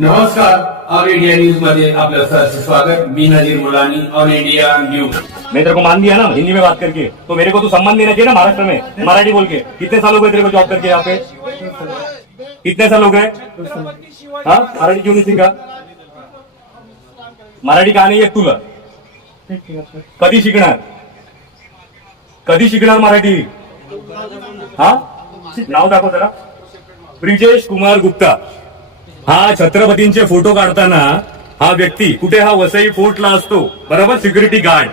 नमस्कार all India news मध्ये आपलं सहर्ष स्वागत. मी Nazir Mulani all India news मैं तेरे को मान दिया ना, हिंदी में बात करके। तो मेरे को तू सम्मान देना चाहिए ना महाराष्ट्र में, मराठी बोल के। कितने साल हो गए तेरे को जॉब करके यहाँ पे? कितने साल हो गए? हाँ मराठी क्यों नहीं सीखा? मराठी का नाही येत तुला। कधी शिकणार? कधी शिकणार मराठी? हा? नाव दाखव जरा. ब्रिजेश कुमार गुप्ता। हा छत्रपतींचे फोटो काढताना हा व्यक्ती कुठे हा वसई फोर्टला असतो बरोबर? Security guard.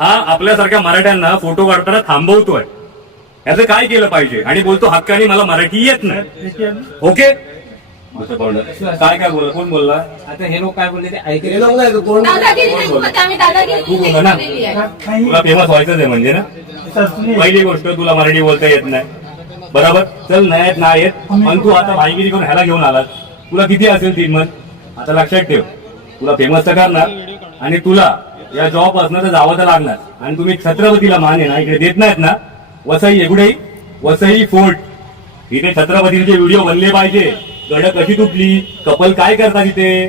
हा आपल्यासारख्या मराठ्यांना फोटो काढताना थांबवतोय. याचं काय केलं पाहिजे? आणि बोलतो हक्काने मला मराठी येत नाही. ओके. काय काय बोलला? कोण बोलला? आता हे लोक काय बोलले ते ऐकले तू बोला ना. तुला फेमस व्हायचंच आहे म्हणजे ना? पहिली गोष्ट तुला मराठी बोलता येत नाही. बरोबर? चल नाही येत नाही येत. पण तू आता भाईगिरी करून ह्याला घेऊन आलास. तुला किती असेल तीन मन आता लक्षात ठेव. तुला फेमस तर करणार आणि तुला या जॉब असणं तर जावं तर लागणार. आणि तुम्ही छत्रपतीला मान आहे ना इकडे देत नाहीत ना. वसई एवढे वसई फोर्ट. इथे छत्रपतींचे व्हिडिओ बनले पाहिजे. गड कशी तुटली? कपल काय करतात इथे?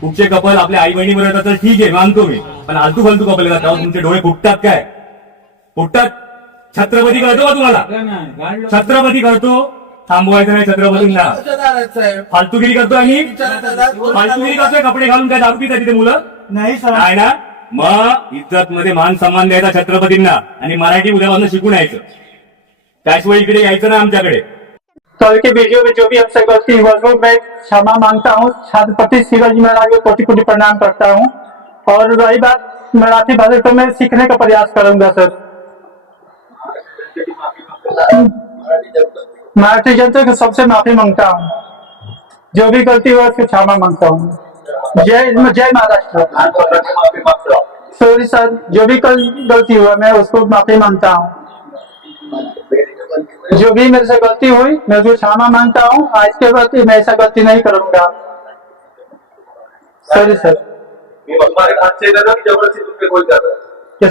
कुठचे कपल? आपल्या आई बहिणी बरोबर तर ठीक आहे मानतो मी. पण आलतू फालतू कपल तेव्हा तुमचे डोळे फुटतात काय? फुटतात? छत्रपती कळतो का तुम्हाला? छत्रपती करतो? थांबवायचं नाही छत्रपतींना. फालतूगिरी करतो आणि फालतूगिरी करतोय कपडे घालून काय दारू पितात तिथे मुलं? नाही सर आहे ना? मग इज्जत मध्ये मान सन्मान द्यायचा छत्रपतींना आणि मराठी उद्यापासून शिकून यायचं. त्याशिवाय इकडे यायचं ना आमच्याकडे. कल के वीडियो में जो भी हमसे गलती हुआ वो मैं क्षमा मांगता हूँ. छत्रपति शिवाजी महाराज को कोटि कोटि प्रणाम करता हूँ. और रही बात मराठी भाषा तो मैं सीखने का प्रयास करूंगा सर। मराठी जनता को सबसे माफ़ी माँगता हूँ। जो भी गलती हुआ उसको क्षमा माँगता हूँ। जय जय महाराष्ट्र। सॉरी सर जो भी कल गलती हुआ मैं उसको माफ़ी माँगता हूँ। जो भी मेरे से गलती हुई, मैं उसको क्षमा माँगता हूँ। आज के बाद मैं ऐसा गलती नहीं करूँगा। सॉरी सर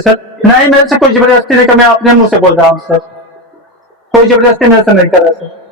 सर नहीं, मेरे से कोई ज़बरदस्ती नहीं मैं अपने मुँह से बोल रहा हूँ सर कोई जबरदस्ती मेरे से नहीं कर सर